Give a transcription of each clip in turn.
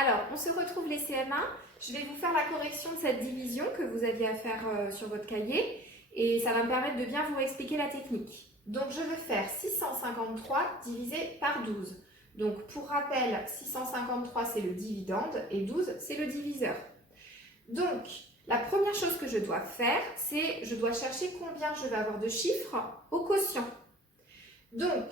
Alors, on se retrouve les CM1. Je vais vous faire la correction de cette division que vous aviez à faire sur votre cahier et ça va me permettre de bien vous expliquer la technique. Donc, je vais faire 653 divisé par 12. Donc, pour rappel, 653 c'est le dividende et 12 c'est le diviseur. Donc, la première chose que je dois faire, c'est je dois chercher combien je vais avoir de chiffres au quotient. Donc,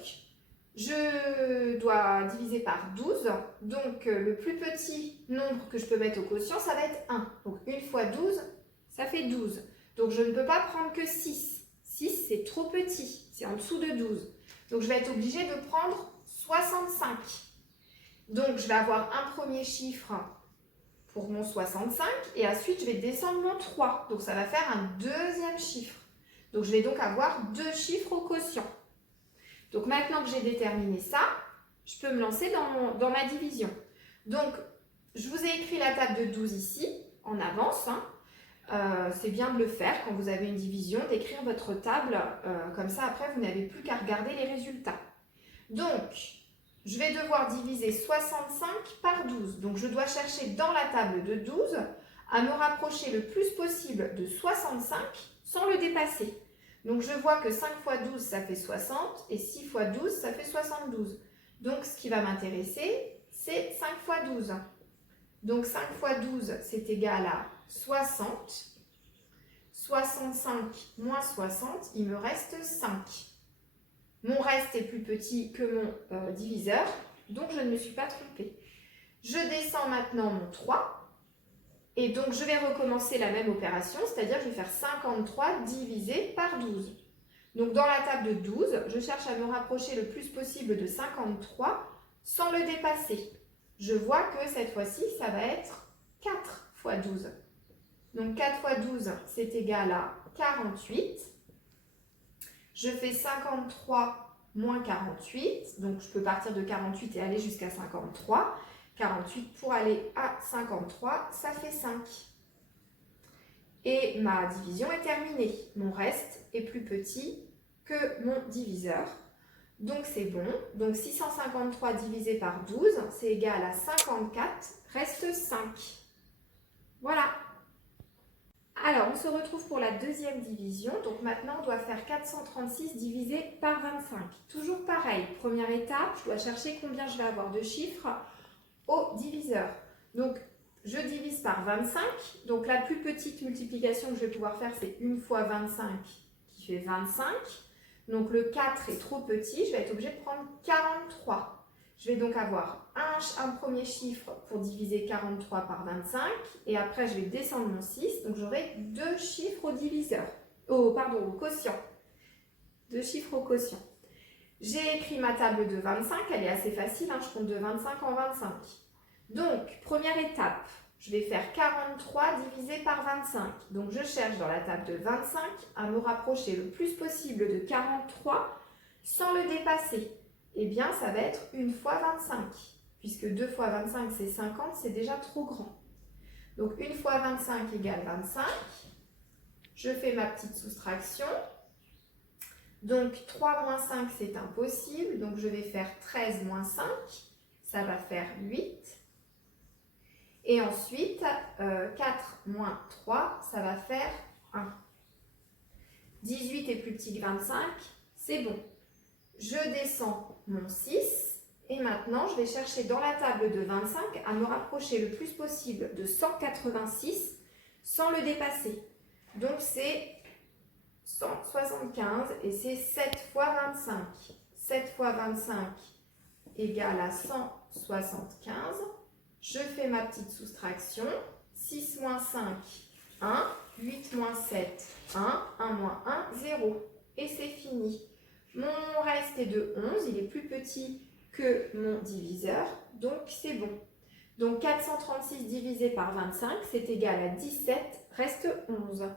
je dois diviser par 12, donc le plus petit nombre que je peux mettre au quotient, ça va être 1. Donc 1 fois 12, ça fait 12. Donc je ne peux pas prendre que 6. 6, c'est trop petit, c'est en dessous de 12. Donc je vais être obligée de prendre 65. Donc je vais avoir un premier chiffre pour mon 65 et ensuite je vais descendre mon 3. Donc ça va faire un deuxième chiffre. Donc je vais donc avoir deux chiffres au quotient. Donc maintenant que j'ai déterminé ça, je peux me lancer dans ma division. Donc, je vous ai écrit la table de 12 ici, en avance. C'est bien de le faire quand vous avez une division, d'écrire votre table. Comme ça, après, vous n'avez plus qu'à regarder les résultats. Donc, je vais devoir diviser 65 par 12. Donc, je dois chercher dans la table de 12 à me rapprocher le plus possible de 65 sans le dépasser. Donc, je vois que 5 fois 12, ça fait 60 et 6 fois 12, ça fait 72. Donc, ce qui va m'intéresser, c'est 5 fois 12. Donc, 5 fois 12, c'est égal à 60. 65 moins 60, il me reste 5. Mon reste est plus petit que mon diviseur, donc je ne me suis pas trompée. Je descends maintenant mon 3. Et donc, je vais recommencer la même opération, c'est-à-dire que je vais faire 53 divisé par 12. Donc, dans la table de 12, je cherche à me rapprocher le plus possible de 53 sans le dépasser. Je vois que cette fois-ci, ça va être 4 fois 12. Donc, 4 fois 12, c'est égal à 48. Je fais 53 moins 48. Donc, je peux partir de 48 et aller jusqu'à 53. 48 pour aller à 53, ça fait 5. Et ma division est terminée. Mon reste est plus petit que mon diviseur. Donc c'est bon. Donc 653 divisé par 12, c'est égal à 54, reste 5. Voilà. Alors, on se retrouve pour la deuxième division. Donc maintenant, on doit faire 436 divisé par 25. Toujours pareil, première étape, je dois chercher combien je vais avoir de chiffres au diviseur. Donc, je divise par 25. Donc, la plus petite multiplication que je vais pouvoir faire, c'est 1 fois 25 qui fait 25. Donc, le 4 est trop petit. Je vais être obligée de prendre 43. Je vais donc avoir un premier chiffre pour diviser 43 par 25. Et après, je vais descendre mon 6. Donc, j'aurai deux chiffres au diviseur. Au quotient. Deux chiffres au quotient. J'ai écrit ma table de 25, elle est assez facile, je compte de 25 en 25. Donc, première étape, je vais faire 43 divisé par 25. Donc, je cherche dans la table de 25 à me rapprocher le plus possible de 43 sans le dépasser. Eh bien, ça va être 1 fois 25, puisque 2 fois 25, c'est 50, c'est déjà trop grand. Donc, 1 fois 25 égale 25. Je fais ma petite soustraction. Donc, 3 moins 5, c'est impossible. Donc, je vais faire 13 moins 5. Ça va faire 8. Et ensuite, 4 moins 3, ça va faire 1. 18 est plus petit que 25. C'est bon. Je descends mon 6. Et maintenant, je vais chercher dans la table de 25 à me rapprocher le plus possible de 186 sans le dépasser. Donc, c'est 175 et c'est 7 fois 25. 7 fois 25 égale à 175. Je fais ma petite soustraction. 6 moins 5, 1. 8 moins 7, 1. 1 moins 1, 0. Et c'est fini. Mon reste est de 11. Il est plus petit que mon diviseur. Donc c'est bon. Donc 436 divisé par 25, c'est égal à 17. Reste 11.